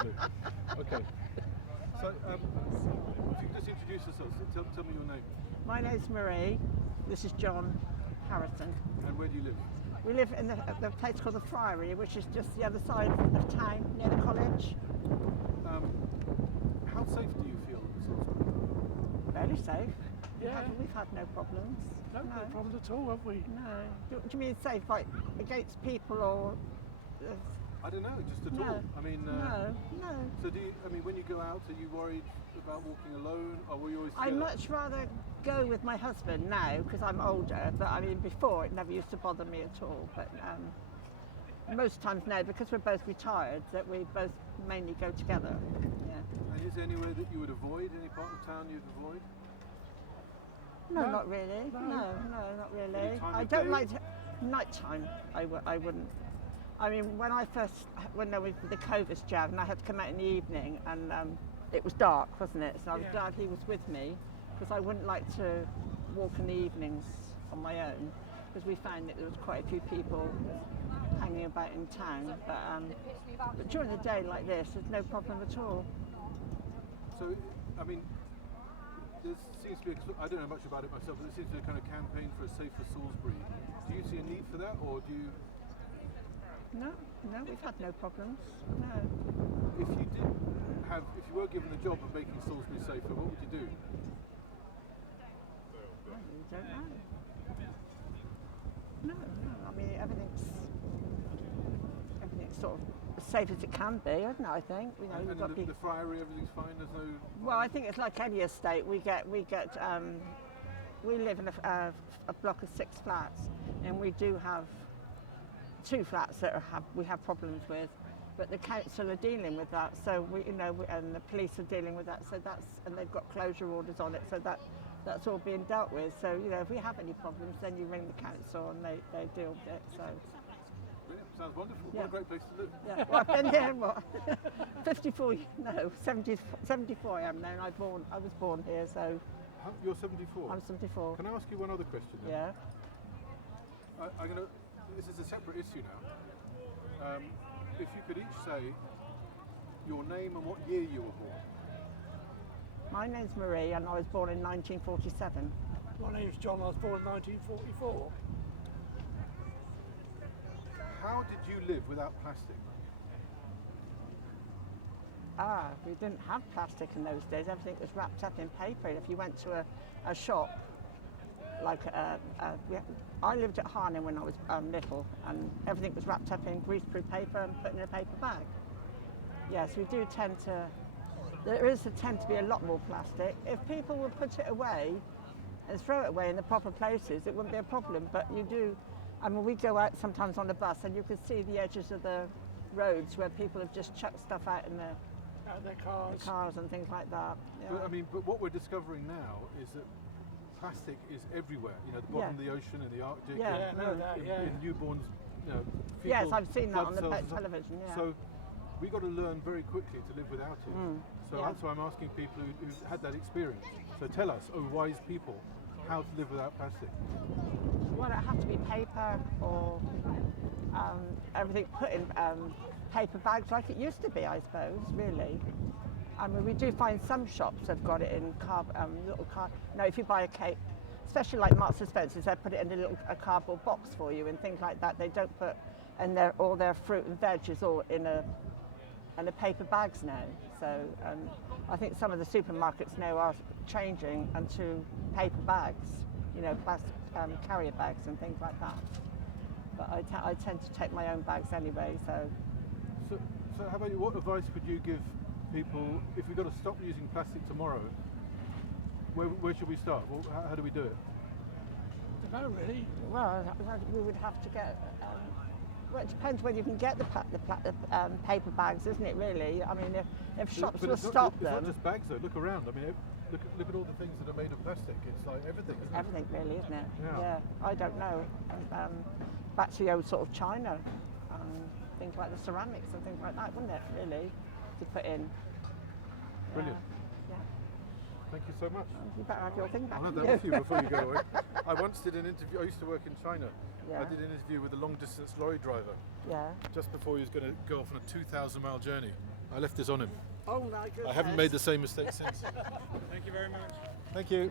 Lovely. Okay. So, if you could just introduce yourself, tell me your name. My name's Marie. This is John Harrison. And where do you live? We live in the place called the Friary, which is just the other side of town, near the college. How safe do you feel at Salisbury? Fairly safe. Yeah. We've had no problems. No problems at all, have we? No. Do you mean safe, like against people or? I don't know, just at No. all. I mean, No. So when you go out, are you worried about walking alone, or were you always? I'd much rather go with my husband now because I'm older. But I mean, before it never used to bother me at all. But most times now, because we're both retired, that we both mainly go together. Yeah. And is there anywhere that you would avoid? Any part of town you'd avoid? No, No. not really. No. No, not really. Any time I of don't day? like nighttime. I wouldn't. I mean, when there was the COVID jab and I had to come out in the evening and it was dark, wasn't it? So I was Yeah. glad he was with me because I wouldn't like to walk in the evenings on my own because we found that there was quite a few people hanging about in town. But during the day like this, there's no problem at all. So, I mean, there seems to be, I don't know much about it myself, but there seems to be a kind of campaign for a safer Salisbury. Do you see a need for that, or do you? No, we've had no problems. No. If you were given the job of making Salisbury safer, what would you do? I really don't know. No. I mean, everything's sort of as safe as it can be, isn't it? I think. You know, And you've got the Friary, everything's fine. There's no. Well, I think it's like any estate. We live in a block of 6 flats, and we do have 2 flats that we have problems with, but the council are dealing with that. So and the police are dealing with that. So and they've got closure orders on it. So that's all being dealt with. So if we have any problems, then you ring the council and they deal with it. So. Brilliant. Sounds wonderful. Yeah. What a great place to live. Yeah, well, I've been here 54, 74 I am now, and I was born here, so You're 74. I'm 74. Can I ask you one other question? Then? Yeah. This is a separate issue now. If you could each say your name and what year you were born. My name's Marie, and I was born in 1947. My name's John, I was born in 1944. How did you live without plastic? We didn't have plastic in those days. Everything was wrapped up in paper. If you went to a shop, like I lived at Harnham when I was little, and everything was wrapped up in greaseproof paper and put in a paper bag. Yes, we do tend to. There tend to be a lot more plastic. If people would put it away and throw it away in the proper places, it wouldn't be a problem. But you do. I mean, we go out sometimes on the bus, and you can see the edges of the roads where people have just chucked stuff out in their cars and things like that. Yeah. But what we're discovering now is that plastic is everywhere. You know, the bottom of the ocean in the Arctic. Yeah, in newborns. Yes, I've seen that blood on the cells and television. Yeah. So we got to learn very quickly to live without it. So yeah. that's why I'm asking people who've had that experience. So tell us, wise people, how to live without plastic. Well, it has to be paper or everything put in paper bags like it used to be, I suppose, really. I mean, we do find some shops have got it in little card. No, if you buy a cake, especially like Marks and Spencer's, they put it in a cardboard box for you and things like that. They don't put, and all their fruit and veg is all in a paper bags now. So I think some of the supermarkets now are changing into paper bags, plastic carrier bags and things like that. But I tend to take my own bags anyway. So how about you? What advice would you give people if we've got to stop using plastic tomorrow? Where should we start? Well, how do we do it? I don't know really. Well, we would have to get. Well, it depends when you can get the paper bags, isn't it? Really. I mean, if shops will stop them. It's not just bags though. Look around. I mean, look at all the things that are made of plastic. It's like everything, isn't it? Everything, really, isn't it? Yeah. I don't know. Back to the old sort of China, things like the ceramics and things like that, wouldn't it? Really, to put in. Brilliant. Yeah. Thank you so much. You better have your thing back. I'll have that with you before you go away. I once did an interview. I used to work in China. Yeah. I did an interview with a long-distance lorry driver. Yeah. Just before he was going to go off on a 2,000-mile journey. I left this on him. Oh my goodness. I haven't made the same mistake since. Thank you very much. Thank you.